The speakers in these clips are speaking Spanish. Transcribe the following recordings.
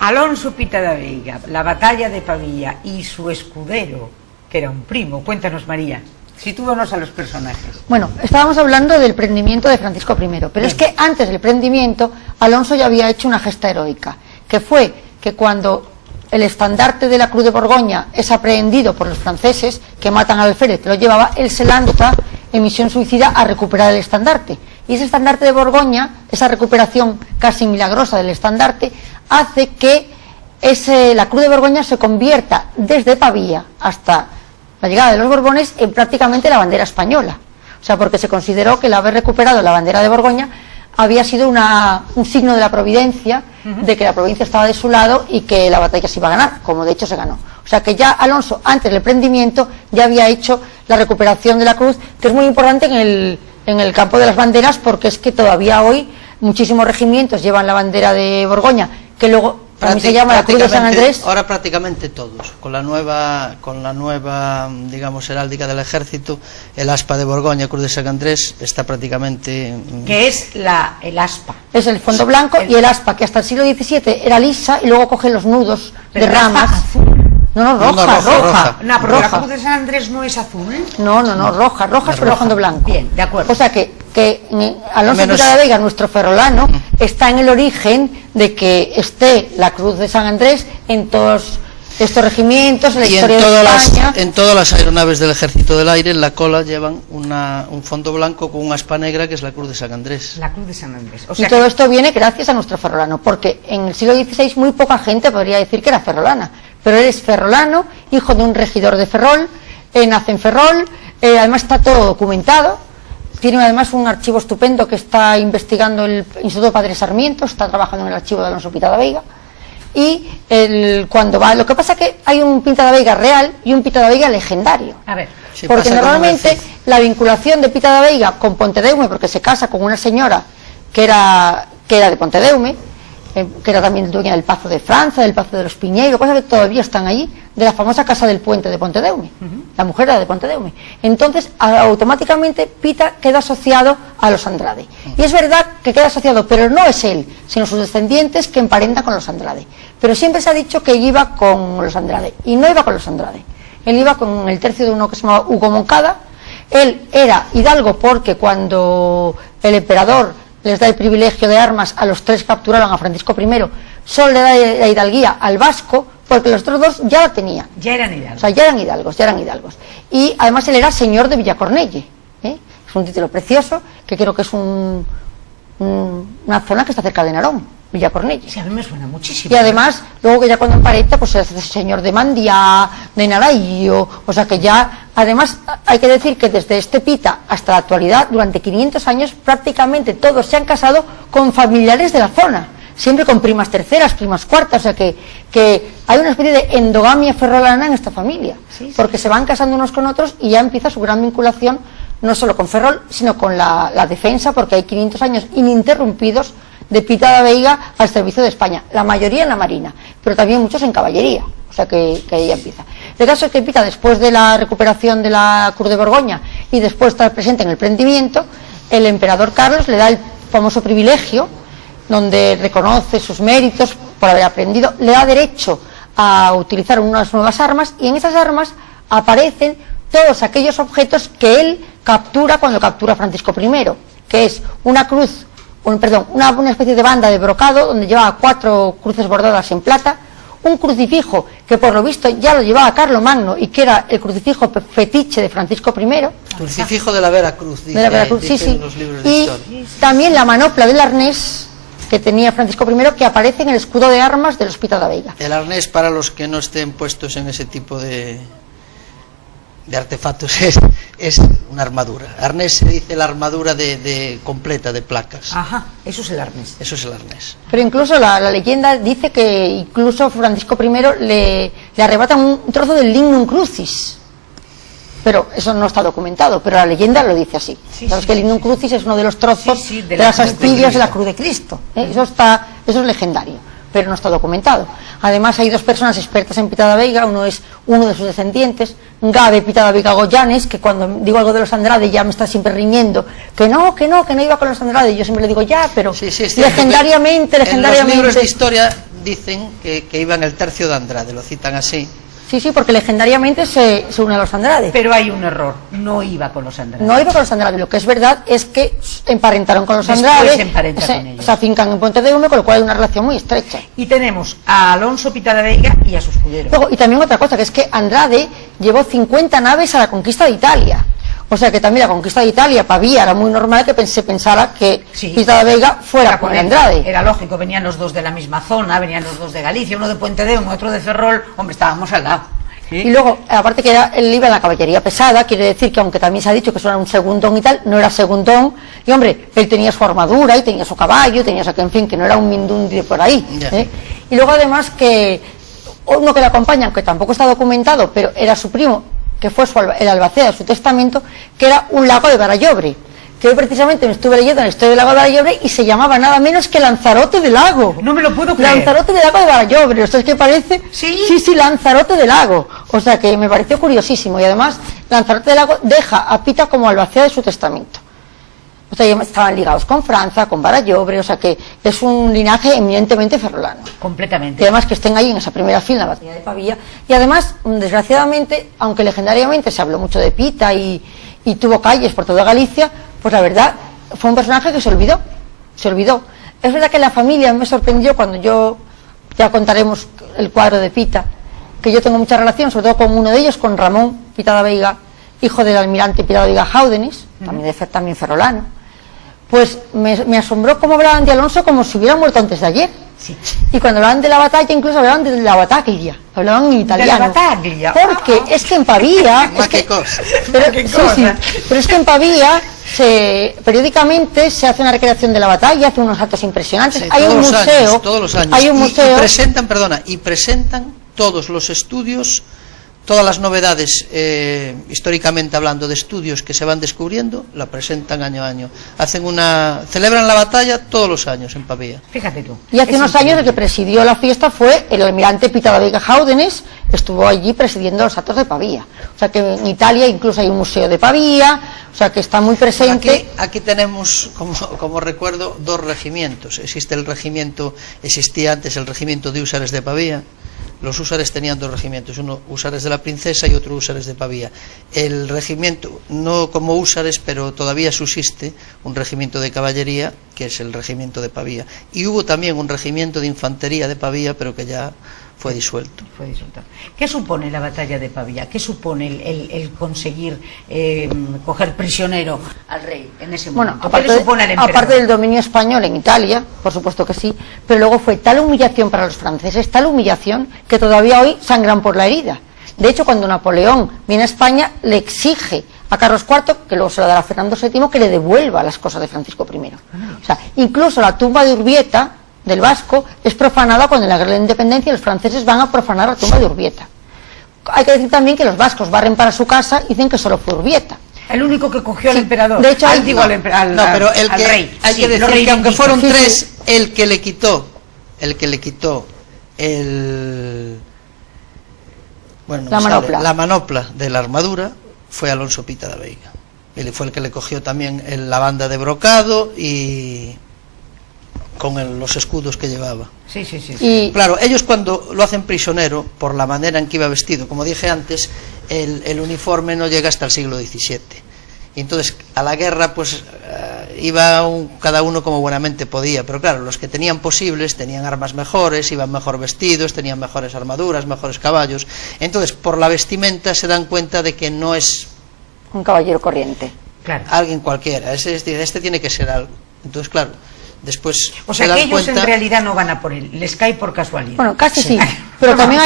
Alonso Pita da Veiga, la batalla de Pavía y su escudero, que era un primo. Cuéntanos, María, sitúanos a los personajes. Bueno, estábamos hablando del prendimiento de Francisco I, pero bien, es que antes del prendimiento Alonso ya había hecho una gesta heroica, que fue que cuando el estandarte de la Cruz de Borgoña es aprehendido por los franceses, que matan al alférez que lo llevaba, él se lanza en misión suicida a recuperar el estandarte. Y ese estandarte de Borgoña, esa recuperación casi milagrosa del estandarte, hace que la Cruz de Borgoña se convierta desde Pavía hasta la llegada de los Borbones en prácticamente la bandera española. O sea, porque se consideró que el haber recuperado la bandera de Borgoña había sido un signo de la providencia, de que la provincia estaba de su lado y que la batalla se iba a ganar, como de hecho se ganó. O sea que ya Alonso, antes del prendimiento, ya había hecho la recuperación de la cruz, que es muy importante en el campo de las banderas, porque es que todavía hoy muchísimos regimientos llevan la bandera de Borgoña, que luego también se llama la Cruz de San Andrés. Ahora prácticamente todos, con la nueva digamos, heráldica del ejército, el aspa de Borgoña, Cruz de San Andrés, está prácticamente... ¿Qué es el aspa? Es el fondo blanco y el aspa, que hasta el siglo XVII era lisa y luego coge los nudos de ramas. No, roja. No, porque la Cruz de San Andrés no es azul. No, roja sobre el fondo blanco. Bien, de acuerdo. O sea que Alonso Pita da Veiga, nuestro ferrolano, está en el origen de que esté la Cruz de San Andrés en todos estos regimientos, en la historia de España. En todas las aeronaves del Ejército del Aire, en la cola llevan un fondo blanco con una aspa negra, que es la Cruz de San Andrés. La Cruz de San Andrés. O sea, y todo esto viene gracias a nuestro ferrolano, porque en el siglo XVI muy poca gente podría decir que era ferrolana, pero él es ferrolano, hijo de un regidor de Ferrol, nace en Ferrol, además está todo documentado. Tiene además un archivo estupendo que está investigando el Instituto Padre Sarmiento, está trabajando en el archivo de Alonso Pita da Veiga. Y cuando va, lo que pasa es que hay un Pita da Veiga real y un Pita da Veiga legendario. A ver, porque normalmente la vinculación de Pita da Veiga con Pontedeume, porque se casa con una señora que era de Pontedeume, que era también dueña del Pazo de Francia, del Pazo de los Piñeiros, cosas que todavía están allí, de la famosa Casa del Puente de Pontedeume. La mujer era de Pontedeume. Entonces, automáticamente Pita queda asociado a los Andrade. Y es verdad que queda asociado, pero no es él, sino sus descendientes que emparentan con los Andrade. Pero siempre se ha dicho que iba con los Andrade, y no iba con los Andrade. Él iba con el tercio de uno que se llamaba Hugo Moncada. Él era hidalgo porque cuando el emperador les da el privilegio de armas a los tres que capturaron a Francisco I, solo le da la hidalguía al vasco, porque los otros dos ya la tenían. Ya eran hidalgos. O sea, ya eran hidalgos. Y además él era señor de Villacornelle. Es un título precioso, que creo que es una zona que está cerca de Narón, Villacornelle. Sí, a mí me suena muchísimo. Y además, luego que ya cuando emparenta, pues es señor de Mandiá, de Naraío, o sea que ya, además, hay que decir que desde este Pita hasta la actualidad, durante 500 años, prácticamente todos se han casado con familiares de la zona, siempre con primas terceras, primas cuartas, o sea que hay una especie de endogamia ferrolana en esta familia, porque se van casando unos con otros y ya empieza su gran vinculación, no solo con Ferrol, sino con la defensa, porque hay 500 años ininterrumpidos de Pita da Veiga al servicio de España, la mayoría en la marina, pero también muchos en caballería, o sea que ahí ya empieza. El caso es que Pita, después de la recuperación de la Cruz de Borgoña y después de estar presente en el prendimiento, el emperador Carlos le da el famoso privilegio, donde reconoce sus méritos por haber aprendido, le da derecho a utilizar unas nuevas armas, y en esas armas aparecen todos aquellos objetos que él captura cuando captura a Francisco I, que es una cruz, una especie de banda de brocado donde llevaba 4 cruces bordadas en plata, un crucifijo que por lo visto ya lo llevaba Carlomagno y que era el crucifijo fetiche de Francisco I. Crucifijo de la Veracruz, dice, de la Veracruz, sí. En los libros de historia. También la manopla del arnés que tenía Francisco I, que aparece en el escudo de armas de los Pita da Veiga. El arnés, para los que no estén puestos en ese tipo de artefactos, es una armadura. Arnés se dice la armadura completa de placas. Ajá, eso es el arnés. Eso es el arnés. Pero incluso la leyenda dice que incluso Francisco I le arrebatan un trozo del lignum crucis. Pero eso no está documentado, pero la leyenda lo dice así. Sabes que el lignum crucis es uno de los trozos de las astillas de la cruz de Cristo. Eso es legendario, pero no está documentado. Además hay 2 personas expertas en Pita da Veiga, uno es uno de sus descendientes, Gabe Pita da Veiga Goyanes, que cuando digo algo de los Andrade ya me está siempre riñendo, que no iba con los Andrade, yo siempre le digo ya, pero legendariamente... En los libros de historia dicen que iba en el tercio de Andrade, lo citan así. Sí, porque legendariamente se une a los Andrade. Pero hay un error, no iba con los Andrade. No iba con los Andrade, lo que es verdad es que emparentaron con los Después Andrade, se emparenta con ellos. se afincan en Pontedeume, con lo cual hay una relación muy estrecha. Y tenemos a Alonso Pita da Veiga y a su escudero. Luego, y también otra cosa, que es que Andrade llevó 50 naves a la conquista de Italia. O sea que también la conquista de Italia, Pavía, era muy normal que se pensara que Pita da Veiga fuera con Andrade. Era lógico, venían los dos de la misma zona, venían los dos de Galicia, uno de Pontedeume, otro de Ferrol, hombre, estábamos al lado. ¿Sí? Y luego, aparte que él iba en la caballería pesada, quiere decir que aunque también se ha dicho que eso era un segundón y tal, no era segundón, y hombre, él tenía su armadura y tenía su caballo, tenía su, en fin, que no era un mindundi de por ahí. Y luego además que uno que le acompaña, aunque tampoco está documentado, pero era su primo, que fue el albacea de su testamento, que era un lago de Barallobre, que hoy precisamente me estuve leyendo en la historia del lago de Barallobre y se llamaba nada menos que Lanzarote del Lago. No me lo puedo creer. Lanzarote del Lago de Barallobre, ¿ustedes qué parece? Sí, Lanzarote del Lago. O sea que me pareció curiosísimo y además Lanzarote del Lago deja a Pita como albacea de su testamento. O sea, estaban ligados con Franza, con Barallobre, o sea que es un linaje eminentemente ferrolano. Completamente. Y además que estén ahí en esa primera fila en la batalla de Pavía. Y además, desgraciadamente, aunque legendariamente se habló mucho de Pita y tuvo calles por toda Galicia, pues la verdad fue un personaje que se olvidó. Es verdad que la familia me sorprendió cuando ya contaremos el cuadro de Pita, que yo tengo mucha relación, sobre todo con uno de ellos, con Ramón Pita da Veiga, hijo del almirante Pita da Veiga Jáudenes, también ferrolano. Pues me asombró cómo hablaban de Alonso como si hubiera muerto antes de ayer. Sí. Y cuando hablaban de la batalla, incluso hablaban de la bataglia, hablaban en italiano. De la bataglia. Porque es que en Pavía... Pero es que en Pavía periódicamente se hace una recreación de la batalla, hace unos actos impresionantes. Hay un museo. Todos los años. Hay un museo. Y presentan todos los estudios, todas las novedades, históricamente hablando, de estudios que se van descubriendo, la presentan año a año. Celebran la batalla todos los años en Pavía. Fíjate tú. Y hace unos años el que presidió la fiesta fue el almirante Pita da Veiga Jáudenes, estuvo allí presidiendo los actos de Pavía. O sea que en Italia incluso hay un museo de Pavía, o sea que está muy presente. Aquí tenemos, como recuerdo, dos regimientos. Existía antes el regimiento de húsares de Pavía. Los húsares tenían dos regimientos, uno húsares de la Princesa y otro húsares de Pavía. El regimiento, no como húsares, pero todavía subsiste un regimiento de caballería, que es el regimiento de Pavía. Y hubo también un regimiento de infantería de Pavía, pero que ya fue disuelto. ¿Qué supone la batalla de Pavía? ¿Qué supone el conseguir coger prisionero al rey en ese momento? Bueno, ¿Qué le supone al emperador? Aparte del dominio español en Italia, por supuesto que sí, pero luego fue tal humillación para los franceses, tal humillación, que todavía hoy sangran por la herida. De hecho, cuando Napoleón viene a España, le exige a Carlos IV, que luego se lo dará a Fernando VII, que le devuelva las cosas de Francisco I. O sea, incluso la tumba de Urbieta, del Vasco, es profanada cuando en la guerra de la independencia los franceses van a profanar la tumba de Urbieta. Hay que decir también que los vascos barren para su casa y dicen que solo fue Urbieta. El único que cogió al emperador. De hecho, al rey. Hay que decir que aunque fueron tres, el que le quitó la manopla de la armadura fue Alonso Pita da Veiga. Él fue el que le cogió también la banda de brocado y con los escudos que llevaba. Sí. Y claro, ellos cuando lo hacen prisionero, por la manera en que iba vestido, como dije antes, el uniforme no llega hasta el siglo XVII. Y entonces a la guerra pues iba cada uno como buenamente podía, pero claro, los que tenían posibles tenían armas mejores, iban mejor vestidos, tenían mejores armaduras, mejores caballos. Entonces por la vestimenta se dan cuenta de que no es un caballero corriente, claro, alguien cualquiera, este tiene que ser algo. Entonces claro, después o sea que ellos en realidad no van a por él, les cae por casualidad. Bueno, casi sí, pero también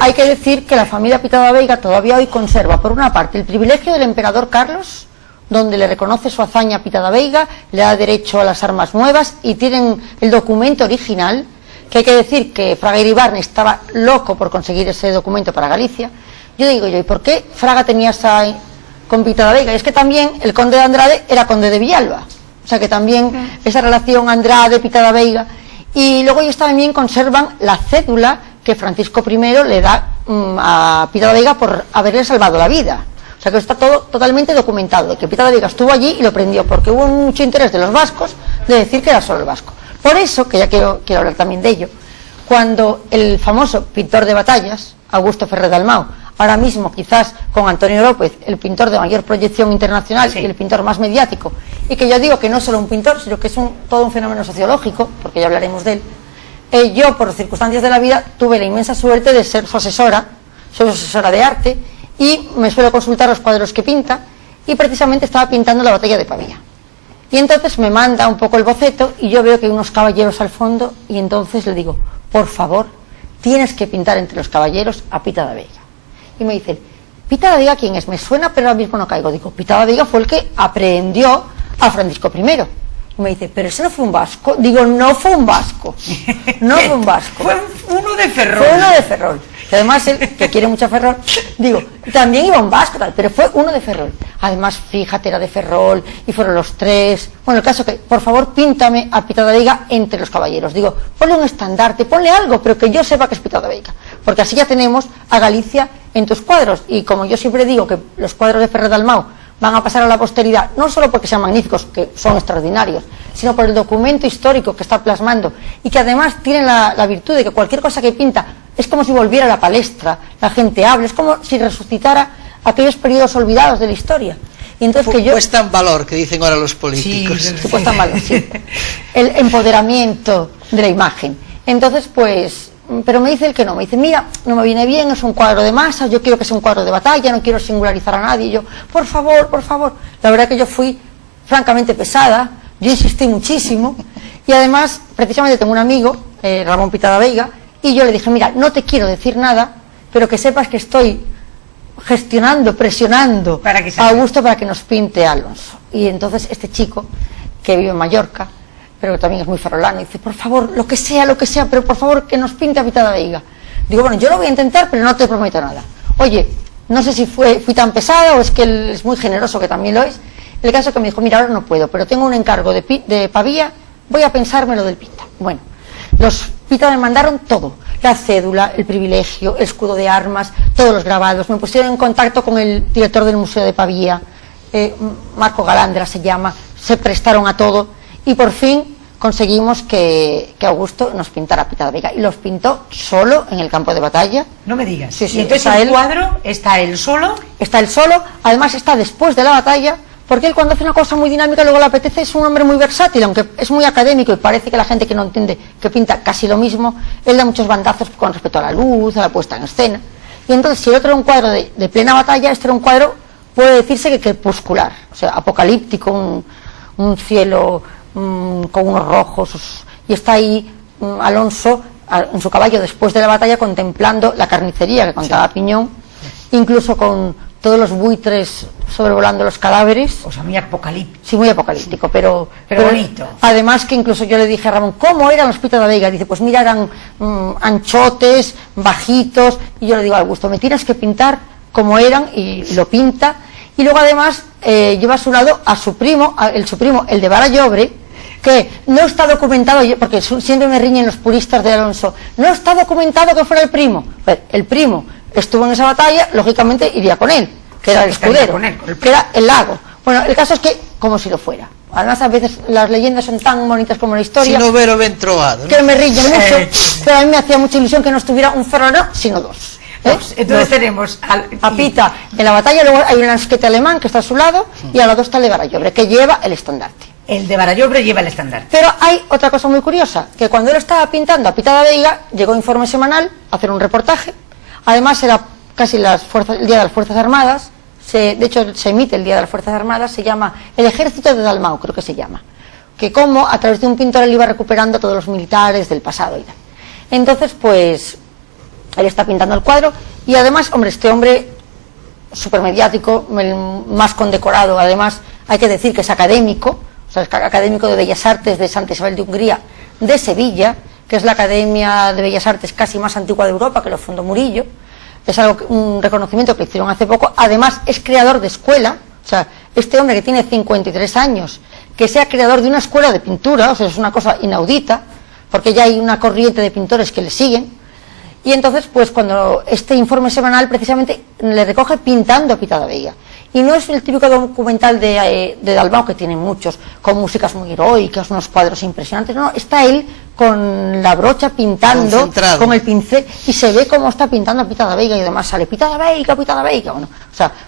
hay que decir que la familia Pita da Veiga todavía hoy conserva, por una parte, el privilegio del emperador Carlos, donde le reconoce su hazaña a Pita da Veiga, le da derecho a las armas nuevas y tienen el documento original, que hay que decir que Fraga Iribarne estaba loco por conseguir ese documento para Galicia. Yo digo ¿y por qué Fraga tenía esa con Pita da Veiga? Y es que también el conde de Andrade era conde de Villalba. O sea que también esa relación Andrade-Pita da Veiga. Y luego ellos también conservan la cédula que Francisco I le da a Pita da Veiga por haberle salvado la vida. O sea que está todo totalmente documentado, de que Pita da Veiga estuvo allí y lo prendió, porque hubo mucho interés de los vascos de decir que era solo el vasco. Por eso, que ya quiero hablar también de ello, cuando el famoso pintor de batallas, Augusto Ferrer Dalmau, ahora mismo quizás con Antonio López, el pintor de mayor proyección internacional y el pintor más mediático, y que yo digo que no es solo un pintor, sino que es todo un fenómeno sociológico, porque ya hablaremos de él, yo por circunstancias de la vida tuve la inmensa suerte de ser su asesora, soy asesora de arte, y me suelo consultar los cuadros que pinta, y precisamente estaba pintando la batalla de Pavía. Y entonces me manda un poco el boceto y yo veo que hay unos caballeros al fondo y entonces le digo, por favor, tienes que pintar entre los caballeros a Pita da Veiga. Y me dice, ¿Pita da Veiga quién es? Me suena pero ahora mismo no caigo. Digo, Pita da Veiga fue el que aprehendió a Francisco I. Y me dice, pero ese no fue un vasco. Digo, no fue un vasco, no fue un vasco. Fue uno de Ferrol. Fue uno de Ferrol. Y además él, que quiere mucho a Ferrol, digo, también iba un vasco, tal, pero fue uno de Ferrol. Además, fíjate, era de Ferrol, y fueron los tres. Bueno, el caso que, por favor, píntame a Pita da Veiga entre los caballeros. Digo, ponle un estandarte, ponle algo, pero que yo sepa que es Pita da Veiga. Porque así ya tenemos a Galicia en tus cuadros. Y como yo siempre digo que los cuadros de Ferrer Dalmau van a pasar a la posteridad, no solo porque sean magníficos, que son extraordinarios, sino por el documento histórico que está plasmando y que además tienen la virtud de que cualquier cosa que pinta es como si volviera a la palestra, la gente habla, es como si resucitara aquellos periodos olvidados de la historia. Y entonces que yo... Puesta en valor, que dicen ahora los políticos. Sí, puesta en valor, sí. El empoderamiento de la imagen. Entonces, pues... Pero me dice el que no, me dice, mira, no me viene bien, es un cuadro de masa, yo quiero que sea un cuadro de batalla, no quiero singularizar a nadie. Y yo, por favor, por favor. La verdad que yo fui francamente pesada, yo insistí muchísimo, y además, precisamente tengo un amigo, Ramón Pita da Veiga, y yo le dije, mira, no te quiero decir nada, pero que sepas que estoy gestionando, presionando a Augusto para que nos pinte a Alonso. Y entonces este chico, que vive en Mallorca, pero que también es muy ferrolano, dice, por favor, lo que sea, pero por favor que nos pinte a Pita da Veiga. Digo, bueno, yo lo voy a intentar, pero no te prometo nada. Oye, no sé si fui tan pesada o es que él es muy generoso, que también lo es. El caso es que me dijo, mira, ahora no puedo, pero tengo un encargo de Pavía, voy a pensarme lo del Pita. Bueno, los Pita me mandaron todo, la cédula, el privilegio, el escudo de armas, todos los grabados, me pusieron en contacto con el director del Museo de Pavía, Marco Galandra se llama, se prestaron a todo, y por fin conseguimos que Augusto nos pintara Pita da Veiga, y los pintó solo en el campo de batalla. No me digas. Sí, sí, y entonces el cuadro está él solo. Está él solo, además está después de la batalla, porque él cuando hace una cosa muy dinámica luego le apetece, es un hombre muy versátil, aunque es muy académico y parece que la gente que no entiende que pinta casi lo mismo, él da muchos bandazos con respecto a la luz, a la puesta en escena. Y entonces si el otro era un cuadro de plena batalla, este era un cuadro, puede decirse que crepuscular, o sea, apocalíptico, un cielo con unos rojos, y está ahí Alonso en su caballo después de la batalla contemplando la carnicería que contaba Piñón, incluso con todos los buitres sobrevolando los cadáveres. O sea, muy apocalíptico. Sí, muy apocalíptico, pero bonito. Además que incluso yo le dije a Ramón, ¿cómo eran los Pita da Veiga? Dice, pues mira, eran anchotes, bajitos, y yo le digo a Augusto, me tienes que pintar como eran, y lo pinta, y luego además lleva a su lado a su primo, el de Barallobre, que no está documentado, porque siempre me riñen los puristas de Alonso, no está documentado que fuera el primo. Pues el primo estuvo en esa batalla, lógicamente iría con él, que era el escudero, que era el lago. Bueno, el caso es que, como si lo fuera. Además, a veces las leyendas son tan bonitas como la historia. Si no vero ben trovado, ¿no? Que me riñen mucho, pero a mí me hacía mucha ilusión que no estuviera un ferrolano, sino dos. Entonces tenemos a Pita en la batalla, luego hay un asquete alemán que está a su lado, y al lado está el de Barallobre, que lleva el estandarte. El de Barallobre lleva el estandarte. Pero hay otra cosa muy curiosa, que cuando él estaba pintando a Pita da Veiga, llegó Informe Semanal a hacer un reportaje. Además era casi el Día de las Fuerzas Armadas, de hecho se emite el Día de las Fuerzas Armadas, se llama El Ejército de Dalmau, creo que se llama, que como a través de un pintor él iba recuperando a todos los militares del pasado y tal. Entonces, pues, él está pintando el cuadro, y además, hombre, este hombre súper mediático, el más condecorado, además hay que decir que es académico, o sea, es académico de Bellas Artes de Santa Isabel de Hungría, de Sevilla, que es la academia de Bellas Artes casi más antigua de Europa, que lo fundó Murillo. Es un reconocimiento que le hicieron hace poco. Además es creador de escuela, o sea, este hombre que tiene 53 años, que sea creador de una escuela de pintura, o sea, es una cosa inaudita, porque ya hay una corriente de pintores que le siguen. Y entonces, pues cuando este informe semanal precisamente le recoge pintando a Pita da Veiga. Y no es el típico documental de Dalmau, que tiene muchos, con músicas muy heroicas, unos cuadros impresionantes. No, está él con la brocha pintando, concentrado, con el pincel, y se ve cómo está pintando a Pita da Veiga, y además sale Pita da Veiga, Pita da Veiga. Bueno,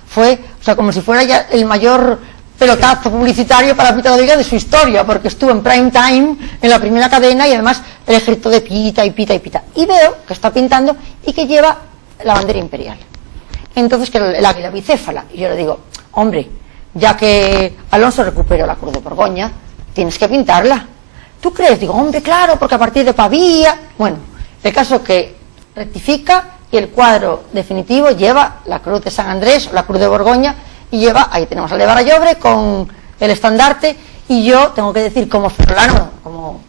fue como si fuera ya el mayor pelotazo publicitario para Pita da Veiga de su historia, porque estuvo en prime time en la primera cadena, y además el ejército de Pita y Pita y Pita. Y veo que está pintando y que lleva la bandera imperial. Entonces, que el águila bicéfala. Y yo le digo, hombre, ya que Alonso recuperó la Cruz de Borgoña, tienes que pintarla. ¿Tú crees? Digo, hombre, claro, porque a partir de Pavía... Bueno, el caso es que rectifica y el cuadro definitivo lleva la Cruz de San Andrés, la Cruz de Borgoña, y lleva, ahí tenemos al de Barallobre con el estandarte, y yo tengo que decir, como ferrolano, como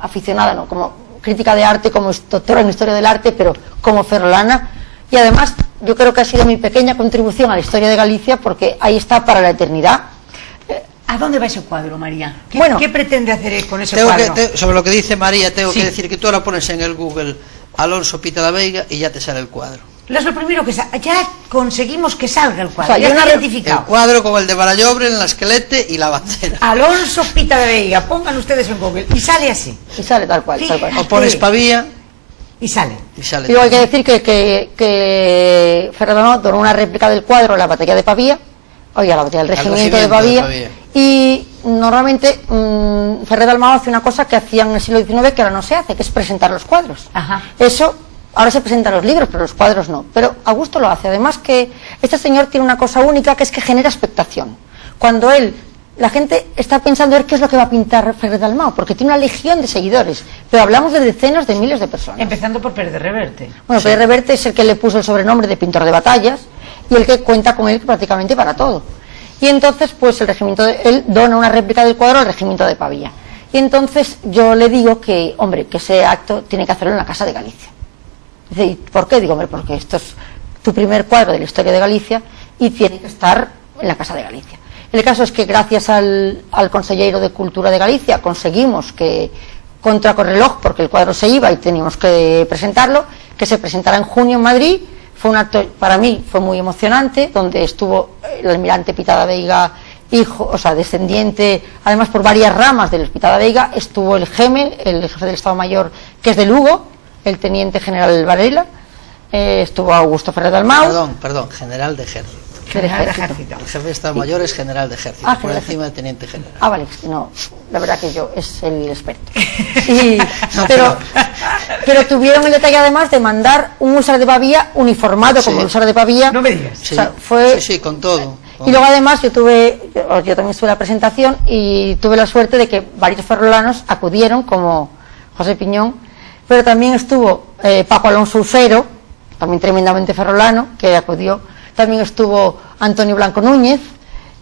aficionada, no, como crítica de arte, como doctora en historia del arte, pero como ferrolana, y además yo creo que ha sido mi pequeña contribución a la historia de Galicia, porque ahí está para la eternidad. ¿A dónde va ese cuadro, María? ¿Qué pretende hacer con ese cuadro? Sobre lo que dice María, tengo que decir que tú ahora pones en el Google Alonso Pita da Veiga y ya te sale el cuadro. Es lo primero que ya conseguimos que salga el cuadro. O sea, ya está identificado. El cuadro con el de Barallobre en la esquelete y la bandera. Alonso Pita da Veiga, pongan ustedes en Google y sale así. Y sale tal cual, tal cual. O pones Pavía y sale. Y luego hay que decir que Ferrolano donó una réplica del cuadro a la batalla de Pavía, la batalla del regimiento de Pavía, y normalmente Ferrer Dalmau hace una cosa que hacían en el siglo XIX que ahora no se hace, que es presentar los cuadros. Ajá. Eso, ahora se presentan los libros, pero los cuadros no. Pero Augusto lo hace. Además que este señor tiene una cosa única, que es que genera expectación. Cuando la gente está pensando ver qué es lo que va a pintar Ferrer Dalmau, porque tiene una legión de seguidores, pero hablamos de decenas de miles de personas. Empezando por Pérez de Reverte. Bueno, Pérez de Reverte es el que le puso el sobrenombre de pintor de batallas y el que cuenta con él prácticamente para todo. Y entonces, pues él dona una réplica del cuadro al regimiento de Pavía. Y entonces yo le digo que, hombre, que ese acto tiene que hacerlo en la Casa de Galicia. Dice, ¿y por qué? Digo, hombre, porque esto es tu primer cuadro de la historia de Galicia y tiene que estar en la Casa de Galicia. El caso es que gracias al consejero de Cultura de Galicia conseguimos que, contra correloj, porque el cuadro se iba y teníamos que presentarlo, que se presentara en junio en Madrid. Fue un acto, para mí, fue muy emocionante, donde estuvo el almirante Pita da Veiga, hijo, descendiente, además por varias ramas del Pita da Veiga, estuvo el Gemel, el jefe del Estado Mayor, que es de Lugo, el teniente general Varela, estuvo Augusto Ferrer Dalmau. Perdón, general de ejército. General de ejército. El jefe de Estado Mayor es general de ejército, por encima de teniente general. Vale, no, la verdad que yo es el experto. Pero tuvieron el detalle además de mandar un húsar de Pavía uniformado como el húsar de Pavía. No me digas. Sí, con todo. Y luego además yo también estuve en la presentación y tuve la suerte de que varios ferrolanos acudieron, como José Piñón, pero también estuvo Paco Alonso Ucero, también tremendamente ferrolano, que acudió. También estuvo Antonio Blanco Núñez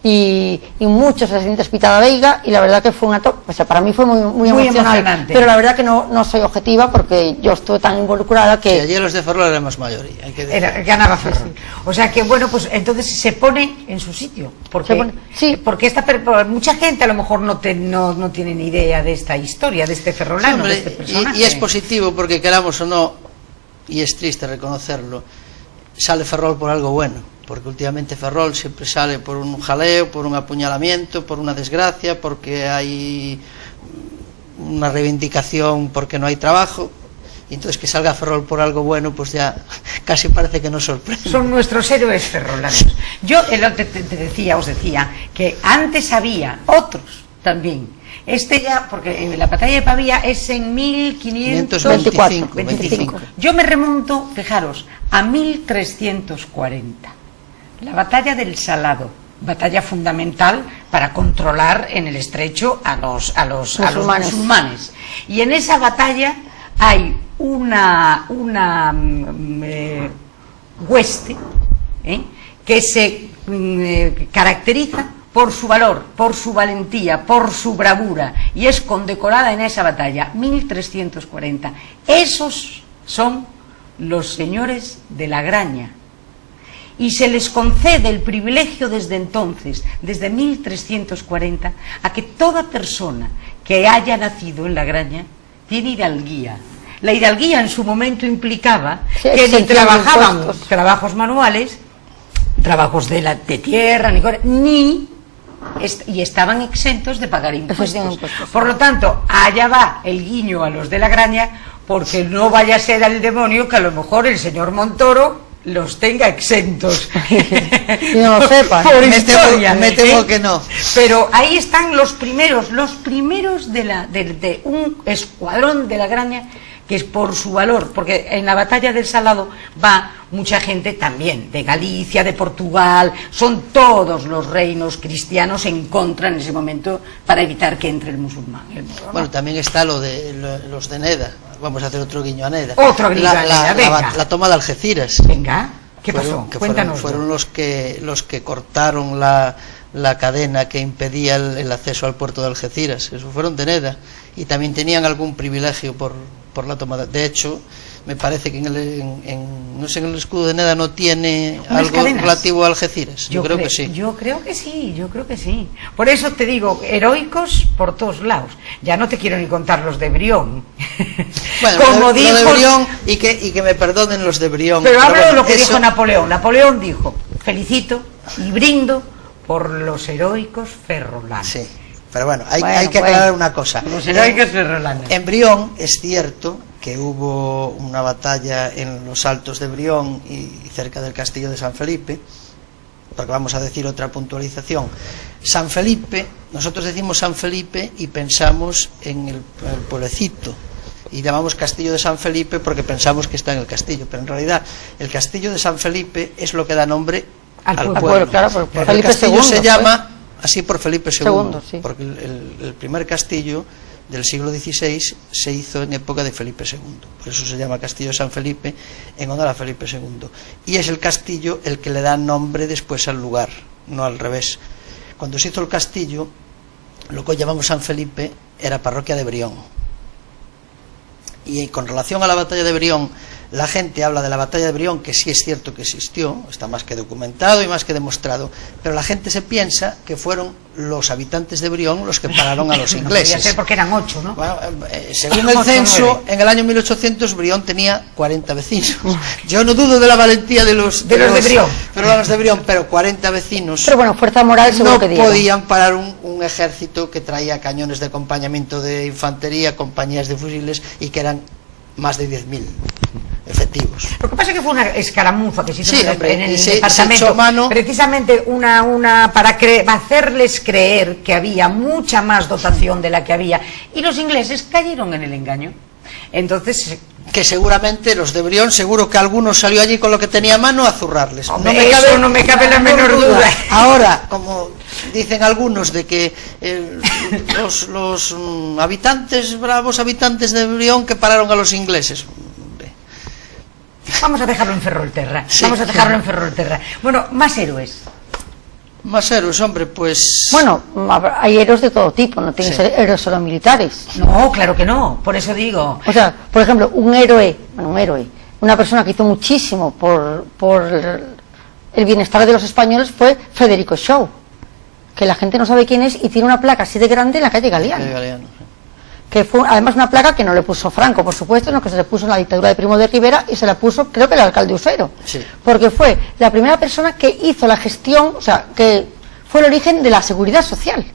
y muchos asistentes Pita da Veiga, y la verdad que fue un acto, para mí fue muy emocionante, pero la verdad que no soy objetiva porque yo estuve tan involucrada que... Sí, ayer los de Ferrol éramos mayoría, hay que decir. Ganaba Ferrol. O sea que bueno, pues entonces se pone en su sitio, porque mucha gente a lo mejor no tiene ni idea de esta historia, de este ferrolano, hombre, de este personaje. Y es positivo porque, queramos o no, y es triste reconocerlo, sale Ferrol por algo bueno, porque últimamente Ferrol siempre sale por un jaleo, por un apuñalamiento, por una desgracia, porque hay una reivindicación, porque no hay trabajo, y entonces que salga Ferrol por algo bueno, pues ya casi parece que nos sorprende. Son nuestros héroes ferrolanos. Yo os decía que antes había otros también. Porque la batalla de Pavía es en 1525. Yo me remonto, fijaros, a 1340. La batalla del Salado, batalla fundamental para controlar en el estrecho a los musulmanes. Y en esa batalla hay una hueste que se caracteriza por su valor, por su valentía, por su bravura, y es condecorada en esa batalla, 1340. Esos son los señores de la Graña, y se les concede el privilegio desde entonces, desde 1340, a que toda persona que haya nacido en la Graña tiene hidalguía. La hidalguía en su momento implicaba Sí, que ni exención de trabajaban impuestos. trabajos manuales, trabajos de tierra, y estaban exentos de pagar impuestos. Por lo tanto, allá va el guiño a los de la Graña, porque no vaya a ser al demonio que a lo mejor el señor Montoro los tenga exentos. Y no lo sepan. Por Me historia, temo que no. Pero ahí están los primeros de un escuadrón de la Graña, que es por su valor, porque en la batalla del Salado va mucha gente también, de Galicia, de Portugal, son todos los reinos cristianos en contra en ese momento para evitar que entre el musulmán. Bueno, también está los de Neda. Vamos a hacer otro guiño a Neda. Otro guiño a Neda, venga. La toma de Algeciras. Venga, ¿qué pasó? Cuéntanos. Fueron los que cortaron la cadena que impedía el acceso al puerto de Algeciras. Eso fueron de Neda. Y también tenían algún privilegio por la toma. De hecho, me parece que no sé, en el escudo de Neda no tiene algo cadenas relativo a Algeciras. Yo creo que sí. Yo creo que sí. Por eso te digo, heroicos por todos lados. Ya no te quiero ni contar los de Brión. Bueno, lo de Brión, y que me perdonen los de Brión. Pero hablo de lo que eso... dijo Napoleón. Napoleón dijo: felicito y brindo por los heroicos ferrolanos. Sí. Pero bueno, hay que aclarar una cosa. Los heroicos ferrolanos. En Brión es cierto que hubo una batalla en los altos de Brión y cerca del castillo de San Felipe, porque vamos a decir otra puntualización. San Felipe, nosotros decimos San Felipe y pensamos en el pueblecito, y llamamos Castillo de San Felipe porque pensamos que está en el castillo, pero en realidad el castillo de San Felipe es lo que da nombre al pueblo. Claro, porque Felipe el castillo II, se llama así por Felipe II, sí. porque el primer castillo del siglo XVI se hizo en época de Felipe II, por eso se llama Castillo de San Felipe, en honor a Felipe II, y es el castillo el que le da nombre después al lugar, no al revés. Cuando se hizo el castillo, lo que hoy llamamos San Felipe era parroquia de Brión, y con relación a la batalla de Brión, la gente habla de la batalla de Brión, que sí es cierto que existió, está más que documentado y más que demostrado, pero la gente se piensa que fueron los habitantes de Brión los que pararon a los ingleses. No podía ser porque eran 8, ¿no? Bueno, según el censo, en el año 1800 Brión tenía 40 vecinos. Yo no dudo de la valentía de los de Brión, pero 40 vecinos. Pero bueno, fuerza moral seguro no que dieron. podían parar un ejército que traía cañones de acompañamiento de infantería, compañías de fusiles, y que eran más de 10.000 efectivos. Lo que pasa es que fue una escaramuza que se hizo en el se departamento, echó mano, precisamente para hacerles creer que había mucha más dotación de la que había, y los ingleses cayeron en el engaño. Entonces, que seguramente los de Brión, seguro que alguno salió allí con lo que tenía a mano a zurrarles. Hombre, no me cabe la menor duda. Ahora, como dicen algunos de que los habitantes, bravos habitantes de Brión, que pararon a los ingleses. Vamos a dejarlo en Ferrolterra. Sí. Vamos a dejarlo en Ferrolterra. Bueno, más héroes. Más héroes, hombre, pues... Bueno, hay héroes de todo tipo, no tienen que ser héroes solo militares. No, claro que no, por eso digo. O sea, por ejemplo, una persona que hizo muchísimo por el bienestar de los españoles fue Federico Shaw, que la gente no sabe quién es y tiene una placa así de grande en la calle Galeano. Que fue además una placa que no le puso Franco, por supuesto, no, que se le puso en la dictadura de Primo de Rivera, y se la puso, creo que el alcalde Usero, sí. Porque fue la primera persona que hizo la gestión, o sea, que fue el origen de la seguridad social.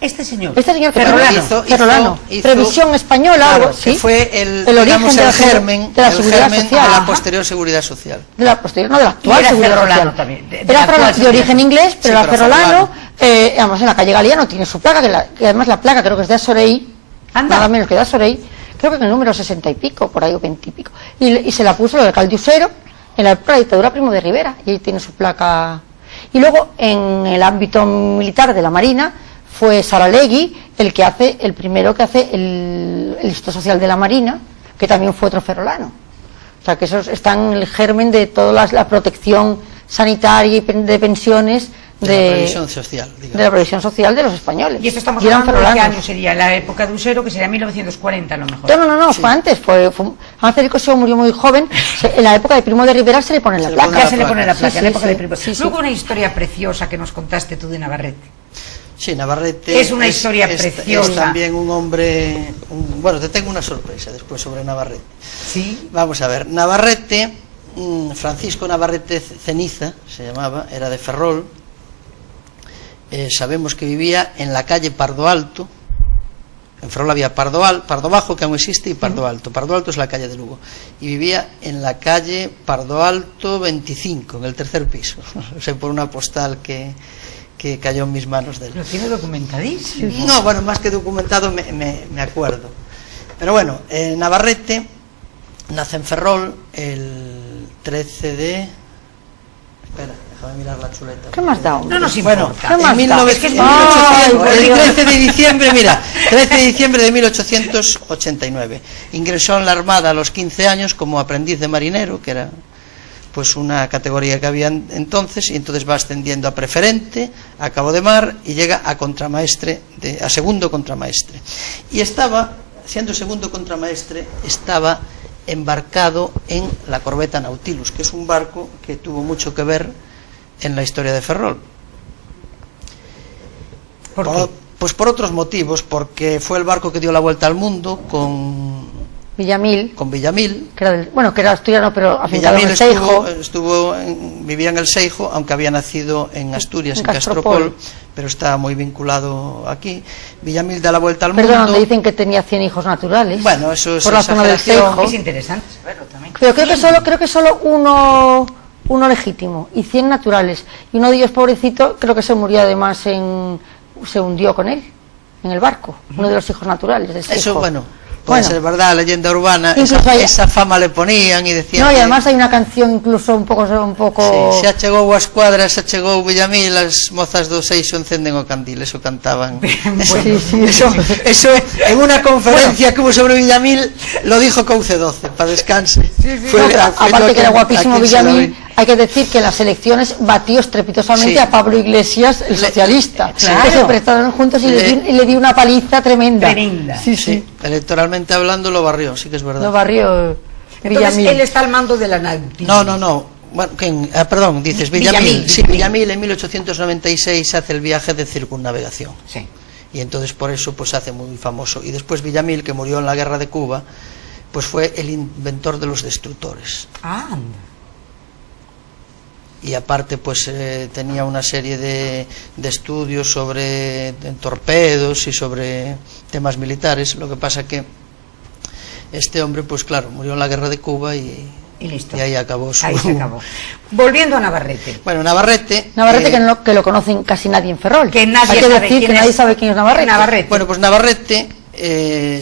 Este señor Ferrolano, hizo Previsión Española, claro, algo, ¿sí? Que fue el origen el germen de la seguridad social, de la posterior seguridad social. De la posterior, no, de la actual seguridad social. También, era Ferrolano, de origen inglés, pero era Ferrolano, además en la calle Galeano tiene su placa, que además la placa creo que es de Asorey. Nada menos que de Asorey, creo que en el número 60 y pico, por ahí, o 20 y pico. Y se la puso el alcalde Usero en la época de la dictadura Primo de Rivera, y ahí tiene su placa. Y luego, en el ámbito militar de la Marina, fue Saralegui el primero que hace el Instituto Social de la Marina, que también fue otro ferrolano. O sea, que esos están en el germen de toda la protección sanitaria y de pensiones de la previsión social, digamos. De la previsión social de los españoles. Y esto estamos hablando de qué año sería, la época de Usero, que sería 1940 a lo mejor. No, sí. Fue antes, Federico Shaw murió muy joven, en la época de Primo de Rivera se le pone la placa. Ya se le pone la placa, en la época de Primo. Sí. Luego una historia preciosa que nos contaste tú de Navarrete. Sí, Navarrete es una historia preciosa. Es también un hombre... bueno, te tengo una sorpresa después sobre Navarrete. Sí. Vamos a ver, Navarrete, Francisco Navarrete Ceniza, se llamaba, era de Ferrol. Sabemos que vivía en la calle Pardo Alto. En Ferrol había Pardo Bajo, que aún existe, y Pardo Alto. Pardo Alto es la calle de Lugo. Y vivía en la calle Pardo Alto 25, en el tercer piso. O sea, por una postal que cayó en mis manos de él. Lo tiene documentadísimo. No, bueno, más que documentado me acuerdo. Pero bueno, Navarrete nace en Ferrol el 13 de... Espera, déjame mirar la chuleta. ¿Qué más da? No nos Bueno, importa. ¿qué más en da? 1800, Ay, el 13 de diciembre, mira, 13 de diciembre de 1889. Ingresó en la Armada a los 15 años como aprendiz de marinero, que era pues una categoría que había entonces, y entonces va ascendiendo a preferente, a cabo de mar, y llega a contramaestre, a segundo contramaestre. Y estaba, siendo segundo contramaestre, estaba embarcado en la corbeta Nautilus, que es un barco que tuvo mucho que ver en la historia de Ferrol. ¿Por qué? Pues por otros motivos, porque fue el barco que dio la vuelta al mundo con Villamil, Villamil. que era asturiano, pero afincado en Villamil el Seijo. vivía en el Seijo, aunque había nacido en Asturias, en Castropol, pero está muy vinculado aquí. Villamil da la vuelta al Perdón, mundo. donde dicen que tenía 100 hijos naturales. Bueno, eso es por la zona del exageración. Seijo. Es interesante saberlo también. Pero creo que solo uno legítimo y 100 naturales. Y uno de ellos, pobrecito, creo que se murió además se hundió con él en el barco. Uno de los hijos naturales del Seijo. Eso, bueno, puede ser verdad, leyenda urbana. Esa fama le ponían y decían. No, y además hay una canción incluso un poco Sí, se achegou a escuadra, se achegou Villamil, as mozas do Seixo encenden o candil, eso cantaban. Eso en una conferencia que hubo sobre Villamil lo dijo Couce 12, para descanse. Aparte que era guapísimo Villamil, hay que decir que en las elecciones batió estrepitosamente a Pablo Iglesias, el socialista, claro. que se prestaron juntos y le dio una paliza tremenda. Sí, electoralmente hablando lo barrió, sí que es verdad. Lo barrió Villamil. Entonces él está al mando de la Nautilus. No. Bueno, perdón, dices Villamil. Sí, Villamil en 1896 hace el viaje de circunnavegación. Sí. Y entonces por eso pues se hace muy famoso. Y después Villamil, que murió en la guerra de Cuba, pues fue el inventor de los destructores. Anda. Y aparte pues tenía una serie de estudios sobre torpedos y sobre temas militares. Lo que pasa que este hombre pues claro, murió en la guerra de Cuba y listo. Y ahí acabó su... Ahí se acabó. Volviendo a Navarrete. Bueno, Navarrete que lo conocen casi nadie en Ferrol. Que nadie hay que sabe decir quién que es nadie sabe quién es Navarrete. Bueno, pues Navarrete,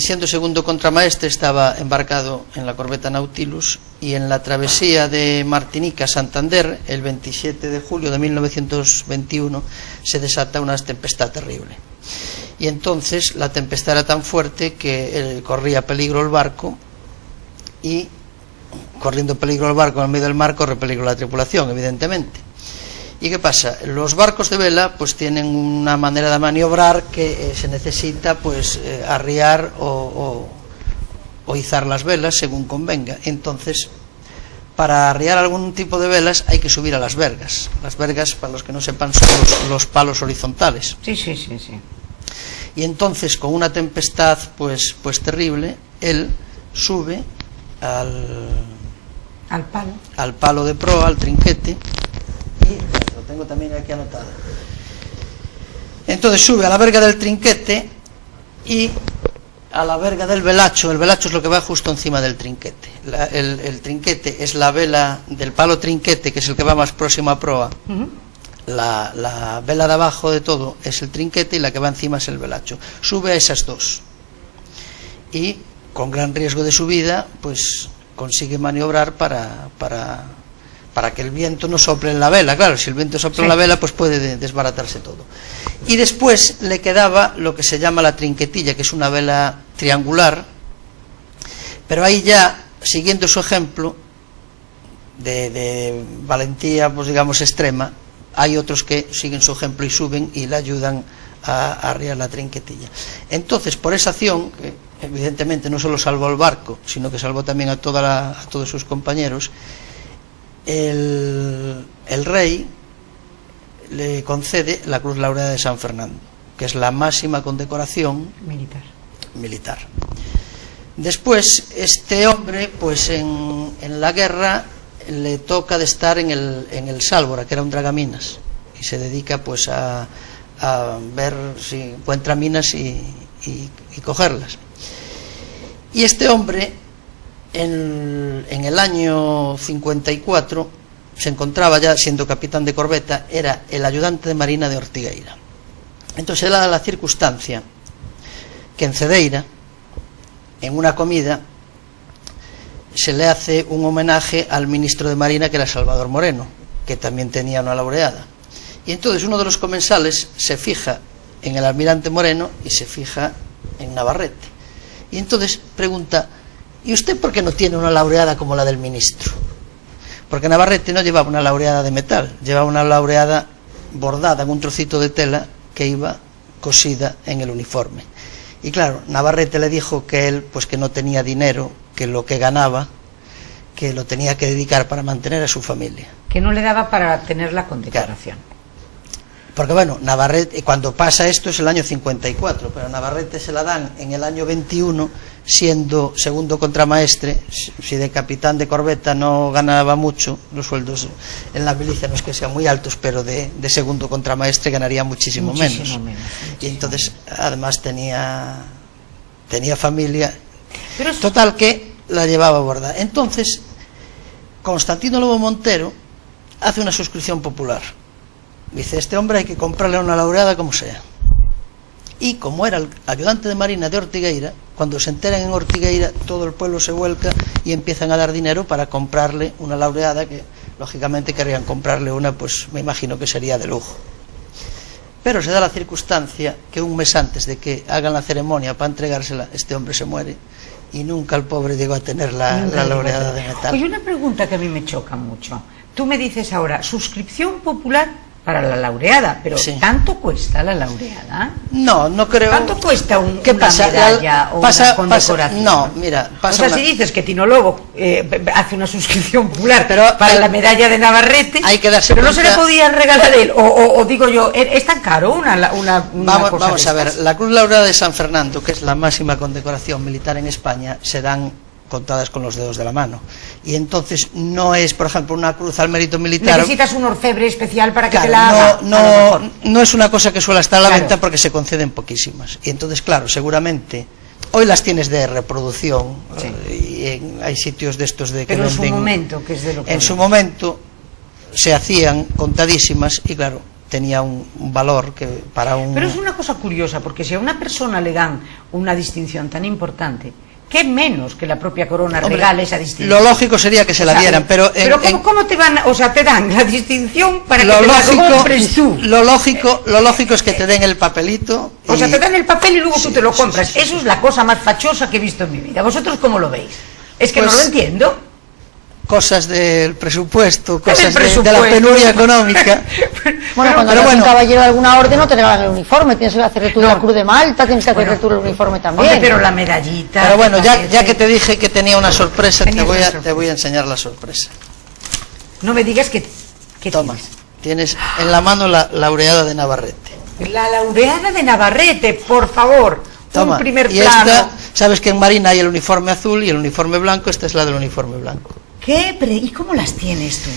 siendo segundo contramaestre, estaba embarcado en la corbeta Nautilus y en la travesía de Martinica a Santander, el 27 de julio de 1921, se desata una tempestad terrible. Y entonces la tempestad era tan fuerte que corría peligro el barco y corriendo peligro el barco en medio del mar corre peligro la tripulación, evidentemente. ¿Y qué pasa? Los barcos de vela pues tienen una manera de maniobrar que se necesita pues arriar o izar las velas según convenga. Entonces, para arriar algún tipo de velas hay que subir a las vergas. Las vergas, para los que no sepan, son los palos horizontales. Sí. Y entonces, con una tempestad pues terrible, él sube al palo de proa, al trinquete, y lo tengo también aquí anotado. Entonces sube a la verga del trinquete y a la verga del velacho. El velacho es lo que va justo encima del trinquete. El trinquete es la vela del palo trinquete, que es el que va más próximo a proa. La vela de abajo de todo es el trinquete y la que va encima es el velacho. Sube a esas dos y con gran riesgo de subida pues consigue maniobrar para que el viento no sople en la vela. Claro, si el viento sopla en la vela pues puede desbaratarse todo. Y después le quedaba lo que se llama la trinquetilla, que es una vela triangular, pero ahí ya, siguiendo su ejemplo de valentía pues digamos extrema, hay otros que siguen su ejemplo y suben y le ayudan a arriar la trinquetilla. Entonces, por esa acción, que evidentemente no solo salvó al barco, sino que salvó también a todos sus compañeros, el rey le concede la Cruz Laureada de San Fernando, que es la máxima condecoración militar. Después, este hombre, pues en la guerra le toca de estar en el Sálvora, que era un dragaminas, y se dedica pues a ver si encuentra minas y cogerlas. Y este hombre, en el año 54, se encontraba ya siendo capitán de corbeta, era el ayudante de marina de Ortigueira. Entonces era la circunstancia que en Cedeira, en una comida, se le hace un homenaje al ministro de Marina, que era Salvador Moreno, que también tenía una laureada. Y entonces uno de los comensales se fija en el almirante Moreno y se fija en Navarrete. Y entonces pregunta: ¿y usted por qué no tiene una laureada como la del ministro? Porque Navarrete no llevaba una laureada de metal, llevaba una laureada bordada en un trocito de tela que iba cosida en el uniforme. Y claro, Navarrete le dijo que él, pues que no tenía dinero, que lo que ganaba, que lo tenía que dedicar para mantener a su familia. Que no le daba para tener la condecoración. Claro. Porque bueno, Navarrete, cuando pasa esto es el año 54, pero a Navarrete se la dan en el año 21, siendo segundo contramaestre. Si de capitán de corbeta no ganaba mucho, los sueldos en la milicia no es que sean muy altos, pero de segundo contramaestre ganaría muchísimo menos. Y entonces además tenía familia. Pero total que la llevaba bordada. Entonces Constantino Lobo Montero hace una suscripción popular. Dice: este hombre hay que comprarle una laureada como sea. Y como era el ayudante de marina de Ortigueira, cuando se enteran en Ortigueira, todo el pueblo se vuelca y empiezan a dar dinero para comprarle una laureada, que lógicamente querrían comprarle una, pues me imagino que sería de lujo. Pero se da la circunstancia que un mes antes de que hagan la ceremonia para entregársela, este hombre se muere y nunca el pobre llegó a tener la laureada de metal. Oye, una pregunta que a mí me choca mucho. Tú me dices ahora, suscripción popular para la laureada, pero sí. ¿Tanto cuesta la laureada? No creo. ¿Cuánto cuesta una pasa? medalla o una condecoración? No, mira, pasa. O sea, si dices que Tino Lobo hace una suscripción popular pero para la medalla de Navarrete, hay que darse pero cuenta... no se le podía regalar él, o digo yo, ¿es tan caro una Vamos a ver, la Cruz Laureada de San Fernando, que es la máxima condecoración militar en España, se dan contadas con los dedos de la mano. Y entonces no es, por ejemplo, una cruz al mérito militar. Necesitas un orfebre especial para que claro, te la haga. No es una cosa que suele estar a la venta, porque se conceden poquísimas. Y entonces, claro, seguramente hoy las tienes de reproducción, sí. Y hay sitios de estos de que pero venden, en su momento, que es de lo que en su momento se hacían contadísimas y claro, tenía un valor que para un... Pero es una cosa curiosa, porque si a una persona le dan una distinción tan importante, ¿qué menos que la propia corona regale esa distinción? Lo lógico sería que se la dieran, pero... ¿cómo te van? O sea, te dan la distinción para que te la compres tú. Lo lógico es que te den el papelito. O sea, te dan el papel y luego tú te lo compras. Eso es la cosa más fachosa que he visto en mi vida. ¿Vosotros cómo lo veis? Es que pues, no lo entiendo. Cosas del presupuesto, cosas de la penuria económica. Bueno, cuando eres un caballero de alguna orden no te regalan el uniforme, tienes que hacer tú la Cruz de Malta, tienes que hacer tú el uniforme también. Hombre, pero la medallita... Pero bueno, ya que te dije que tenía una sorpresa, te voy a enseñar la sorpresa. No me digas que toma, tienes en la mano la laureada de Navarrete. La laureada de Navarrete, por favor. Toma, un primer y plano. Esta, sabes que en Marina hay el uniforme azul y el uniforme blanco, esta es la del uniforme blanco. ¿Qué? ¿Y cómo las tienes tú?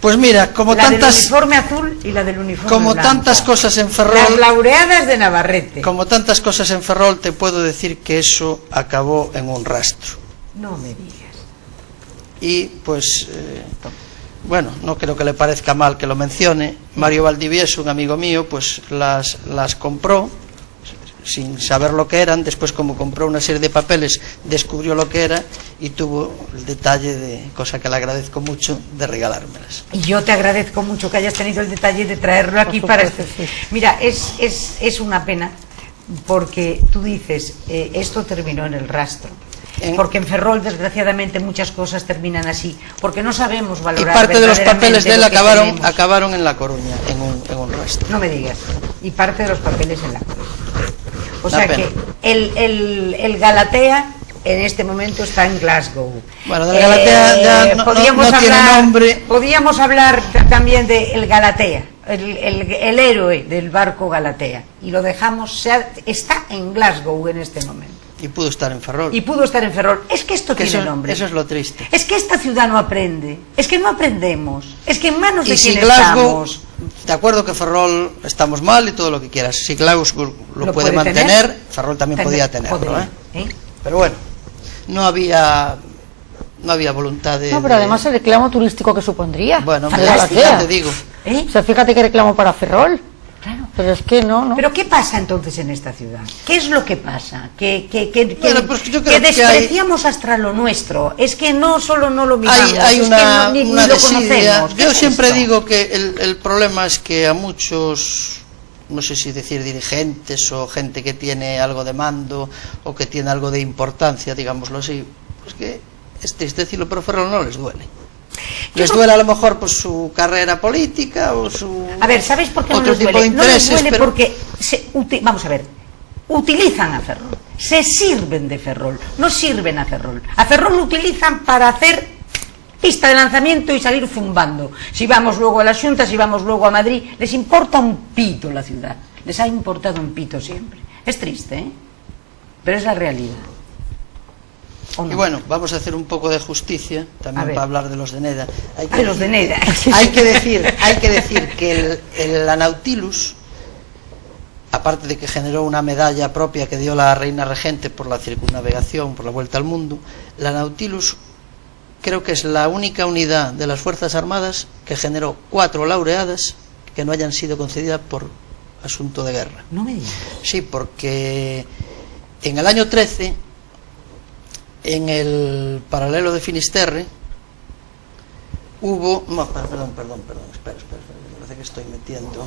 Pues mira, como la tantas... del uniforme azul y la del uniforme como blanco. Tantas cosas en Ferrol... Las laureadas de Navarrete. Como tantas cosas en Ferrol, te puedo decir que eso acabó en un rastro. No me digas. Y pues... bueno, no creo que le parezca mal que lo mencione. Mario Valdivieso, un amigo mío, pues las compró sin saber lo que eran. Después, como compró una serie de papeles, descubrió lo que era y tuvo el detalle de, cosa que le agradezco mucho, de regalármelas. Y yo te agradezco mucho que hayas tenido el detalle de traerlo aquí para este... Mira, es una pena, porque tú dices, esto terminó en el rastro. Porque en Ferrol, desgraciadamente, muchas cosas terminan así, porque no sabemos valorar. Y parte de los papeles de él acabaron en La Coruña, en un rastro. No me digas. Y parte de los papeles en La Coruña. O sea que el Galatea en este momento está en Glasgow. Bueno, del Galatea ya no tiene nombre. Podríamos hablar también del Galatea. el héroe del barco Galatea, y lo dejamos, está en Glasgow en este momento. Y pudo estar en Ferrol. Y pudo estar en Ferrol. Es que esto tiene nombre. Eso es lo triste. Es que esta ciudad no aprende. Es que no aprendemos. Es que en manos de quien Glasgow, estamos. De acuerdo que Ferrol estamos mal y todo lo que quieras. Si Glasgow lo puede mantener, Ferrol también podía tenerlo. Pero bueno, no había voluntad de... No, pero además el reclamo turístico que supondría. Bueno, ya te digo. O sea, fíjate qué reclamo para Ferrol. Claro. Pero es que no. ¿Pero qué pasa entonces en esta ciudad? ¿Qué es lo que pasa? Que pues yo creo despreciamos hasta lo nuestro. Es que no solo no lo miramos, hay una ni lo conocemos. Yo siempre digo que el problema es que a muchos, no sé si decir dirigentes o gente que tiene algo de mando o que tiene algo de importancia, digámoslo así, pues que es decirlo, pero Ferrol no les duele. Les duele a lo mejor pues su carrera política o su... A ver, ¿sabéis por qué no otro les tipo duele? de intereses, No les duele pero... porque, vamos a ver, utilizan a Ferrol, se sirven de Ferrol, no sirven a Ferrol. A Ferrol lo utilizan para hacer pista de lanzamiento y salir zumbando. Si vamos luego a la Xunta, si vamos luego a Madrid, les importa un pito la ciudad. Les ha importado un pito siempre. Es triste, ¿eh? Pero es la realidad. No? Y bueno, vamos a hacer un poco de justicia también para hablar de los de Neda. Los de Neda. Hay que decir que la Nautilus, aparte de que generó una medalla propia que dio la reina regente por la circunnavegación, por la vuelta al mundo, la Nautilus creo que es la única unidad de las Fuerzas Armadas que generó 4 laureadas que no hayan sido concedidas por asunto de guerra. No me digas. Sí, porque en el año 13, en el paralelo de Finisterre, hubo... No, perdón, espera, me parece que estoy metiendo...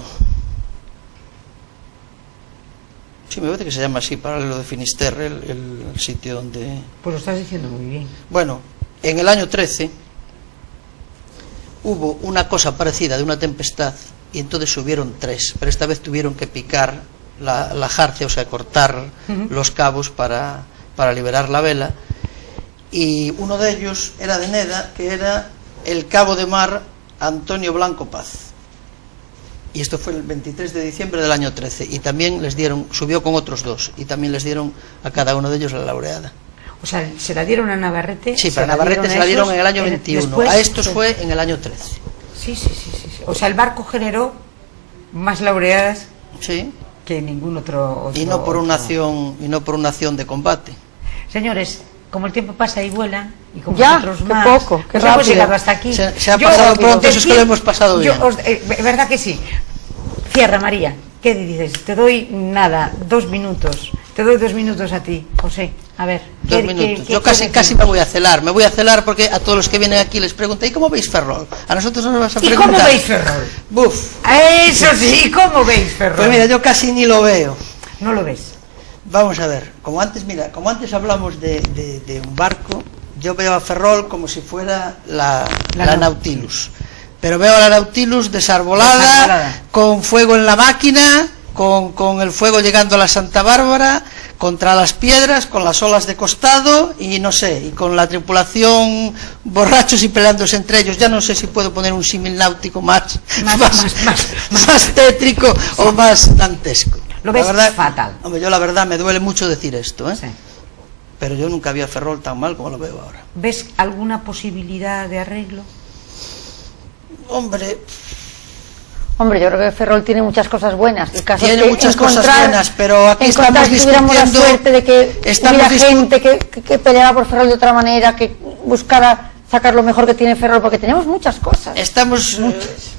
Sí, me parece que se llama así, paralelo de Finisterre, el sitio donde... Pues lo estás diciendo muy bien. Bueno, en el año 13 hubo una cosa parecida de una tempestad y entonces hubieron 3, pero esta vez tuvieron que picar la jarcia, o sea, cortar los cabos para liberar la vela, y uno de ellos era de Neda, que era el cabo de mar Antonio Blanco Paz, y esto fue el 23 de diciembre del año 13, y también les dieron, subió con otros 2, y también les dieron a cada uno de ellos la laureada. O sea, ¿se la dieron a Navarrete? Sí, pero a Navarrete se la dieron en el año 21, después, a estos fue en el año 13. Sí. O sea, el barco generó más laureadas que ningún otro y no por una acción de combate. Señores, como el tiempo pasa y vuela, y como ya, nosotros qué más, poco, qué rápido. hemos llegado hasta aquí. Se ha pasado pronto, eso es que lo hemos pasado bien. ¿Verdad que sí? Cierra, María. ¿Qué dices? Te doy 2 minutos. Te doy 2 minutos a ti, José. A ver. 2 minutos. Yo casi me voy a celar. Me voy a celar porque a todos los que vienen aquí les pregunto, ¿y cómo veis Ferrol? A nosotros no nos vas a preguntar. ¿Y cómo veis Ferrol? Buf. Eso sí, ¿cómo veis Ferrol? Pues mira, yo casi ni lo veo. ¿No lo ves? Vamos a ver. Como antes hablamos de un barco, yo veo a Ferrol como si fuera la Nautilus. Pero veo a la Nautilus desarbolada, con fuego en la máquina, con el fuego llegando a la Santa Bárbara, contra las piedras, con las olas de costado y no sé, y con la tripulación borrachos y peleándose entre ellos. Ya no sé si puedo poner un símil náutico más tétrico o más dantesco. Lo ves fatal. Hombre, yo la verdad me duele mucho decir esto, ¿eh? Sí. Pero yo nunca vi a Ferrol tan mal como lo veo ahora. ¿Ves alguna posibilidad de arreglo? Hombre, yo creo que Ferrol tiene muchas cosas buenas. Tiene muchas cosas buenas, pero aquí estamos discutiendo... la suerte de que hubiera gente que peleara por Ferrol de otra manera, que buscara sacar lo mejor que tiene Ferrol, porque tenemos muchas cosas.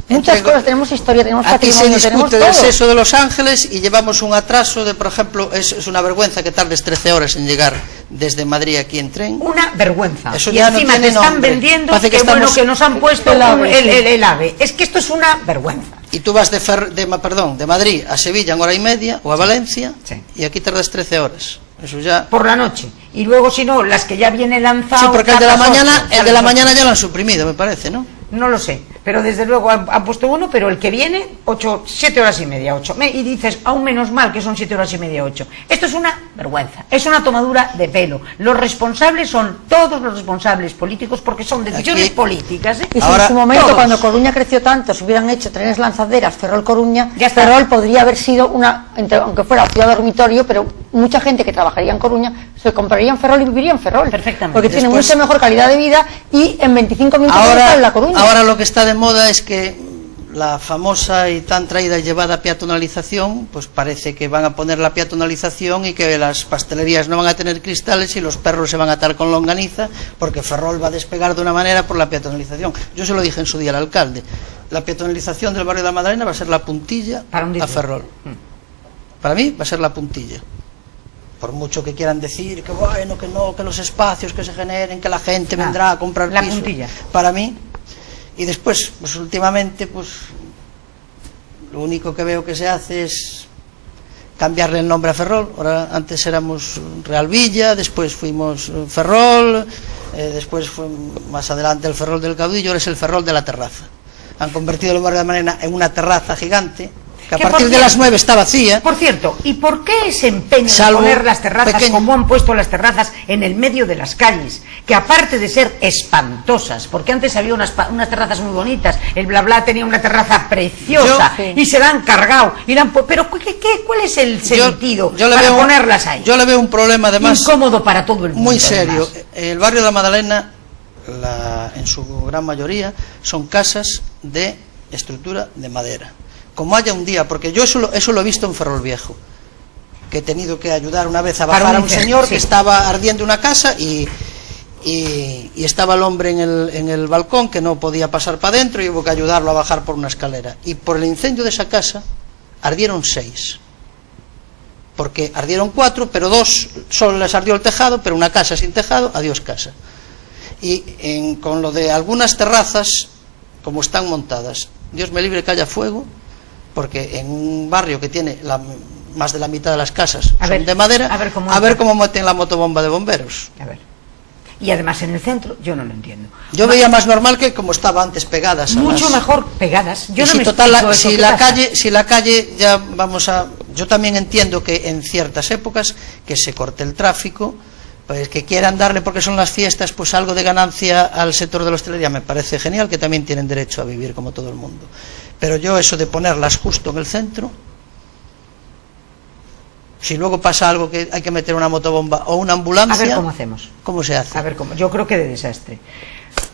Muchas cosas, tenemos historia, tenemos patrimonio, tenemos todo. Aquí se discute del seso de Los Ángeles y llevamos un atraso de, por ejemplo, es una vergüenza que tardes 13 horas en llegar desde Madrid aquí en tren. Una vergüenza. Eso y ya encima no te están nombre. vendiendo que bueno que nos han puesto el AVE. Es que esto es una vergüenza. Y tú vas de Madrid a Sevilla en hora y media o a Valencia, y aquí tardas 13 horas. Eso ya... Por la noche. Y luego, si no, las que ya viene lanzado... Sí, porque el de la mañana ya lo han suprimido, me parece, ¿no? No lo sé. pero desde luego han puesto uno, pero el que viene, 7 horas y media, 8. Y dices, aún menos mal que son 7 horas y media, 8. Esto es una vergüenza, es una tomadura de pelo. Los responsables son todos los responsables políticos, porque son decisiones políticas. Y si en su momento, cuando Coruña creció tanto, se hubieran hecho trenes lanzaderas, Ferrol-Coruña, Ferrol podría haber sido aunque fuera ciudad dormitorio, pero mucha gente que trabajaría en Coruña se compraría en Ferrol y viviría en Ferrol. Perfectamente. Porque tiene mucha mejor calidad de vida y en 25 minutos está en La Coruña. Ahora lo que está de moda es que la famosa y tan traída y llevada peatonalización, pues parece que van a poner la peatonalización y que las pastelerías no van a tener cristales y los perros se van a atar con longaniza, porque Ferrol va a despegar de una manera por la peatonalización. Yo se lo dije en su día al alcalde, la peatonalización del barrio de la Madalena va a ser la puntilla a Ferrol. Para mí va a ser la puntilla. Por mucho que quieran decir que bueno, que no, que los espacios que se generen, que la gente vendrá a comprar la piso. Puntilla. Para mí. Y después, pues últimamente, pues lo único que veo que se hace es cambiarle el nombre a Ferrol. Ahora, antes éramos Real Villa, después fuimos Ferrol, después fue más adelante el Ferrol del Caudillo, ahora es el Ferrol de la Terraza. Han convertido el barrio de Madalena en una terraza gigante, que a partir de las 9 está vacía. Por cierto, ¿y por qué ese empeño de poner las terrazas como han puesto las terrazas en el medio de las calles? Que aparte de ser espantosas, porque antes había unas terrazas muy bonitas, el Bla Bla tenía una terraza preciosa y se la han cargado, pero ¿cuál es el sentido para ponerlas ahí? Yo le veo un problema además incómodo para todo el mundo. Muy serio. Además. El barrio de la Madalena, en su gran mayoría, son casas de estructura de madera. Como haya un día, porque yo eso lo he visto en Ferrol Viejo, que he tenido que ayudar una vez a bajar a un señor que estaba ardiendo una casa y estaba el hombre en el balcón que no podía pasar para adentro y hubo que ayudarlo a bajar por una escalera. Y por el incendio de esa casa ardieron 6, porque ardieron 4, pero 2 solo les ardió el tejado, pero una casa sin tejado, adiós casa. Y con lo de algunas terrazas, como están montadas, Dios me libre que haya fuego, porque en un barrio que tiene más de la mitad de las casas son de madera, a ver cómo meten la motobomba de bomberos. A ver. Y además en el centro, yo no lo entiendo. Yo veía más normal que como estaba antes, pegadas. Mucho mejor pegadas. Yo no me total, si la calle ya vamos a... Yo también entiendo que en ciertas épocas que se corte el tráfico, pues que quieran darle, porque son las fiestas, pues algo de ganancia al sector de la hostelería, me parece genial, que también tienen derecho a vivir como todo el mundo. Pero yo eso de ponerlas justo en el centro, si luego pasa algo que hay que meter una motobomba o una ambulancia... A ver cómo hacemos. ¿Cómo se hace? A ver cómo. Yo creo que de desastre.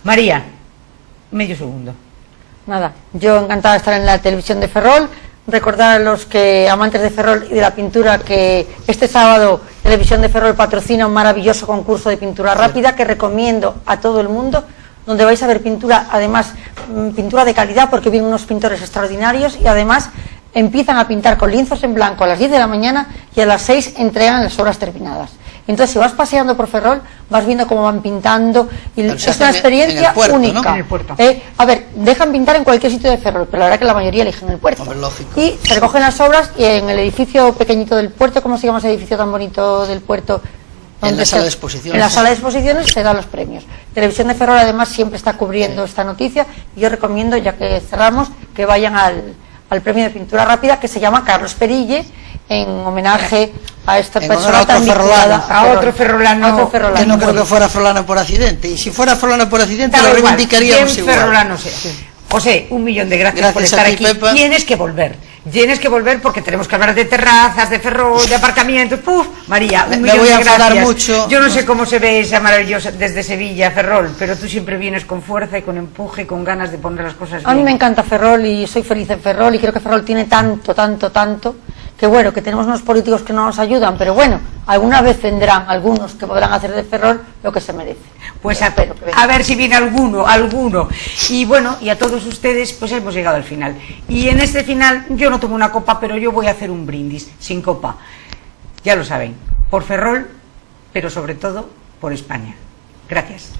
María, medio segundo. Nada, yo encantada de estar en la televisión de Ferrol. Recordar a los amantes de Ferrol y de la pintura que este sábado Televisión de Ferrol patrocina un maravilloso concurso de pintura rápida que recomiendo a todo el mundo, donde vais a ver pintura, además pintura de calidad, porque vienen unos pintores extraordinarios y además empiezan a pintar con lienzos en blanco a las 10 de la mañana y a las 6 entregan las obras terminadas. Entonces, si vas paseando por Ferrol, vas viendo cómo van pintando y es una experiencia única. ¿No? En el puerto. A ver, dejan pintar en cualquier sitio de Ferrol, pero la verdad que la mayoría eligen el puerto. Hombre, lógico. Y se recogen las obras y en el edificio pequeñito del puerto, ¿cómo se llama ese edificio tan bonito del puerto? En la sala de exposiciones. En la sala de exposiciones se dan los premios. Televisión de Ferrol además siempre está cubriendo esta noticia y yo recomiendo, ya que cerramos, que vayan al premio de pintura rápida que se llama Carlos Perille, en homenaje a esta persona tan vinculada a otro ferrolano, que no creo que fuera ferrolano por accidente, y si fuera ferrolano por accidente lo reivindicaríamos igual. Ferrolano sea. José, 1.000.000 de gracias por estar aquí. Pepa. Tienes que volver porque tenemos que hablar de terrazas, de Ferrol, de aparcamientos. ¡Puf! María, 1.000.000 me voy a de enfadar gracias. mucho. Yo no sé cómo se ve esa maravillosa desde Sevilla, Ferrol, pero tú siempre vienes con fuerza y con empuje y con ganas de poner las cosas bien. A mí me encanta Ferrol y soy feliz en Ferrol y creo que Ferrol tiene tanto, que bueno, que tenemos unos políticos que no nos ayudan, pero bueno, alguna vez vendrán algunos que podrán hacer de Ferrol lo que se merece. Pues a ver si viene alguno. Y bueno, y a todos ustedes, pues hemos llegado al final. Y en este final, yo no tomo una copa, pero yo voy a hacer un brindis, sin copa. Ya lo saben, por Ferrol, pero sobre todo por España. Gracias.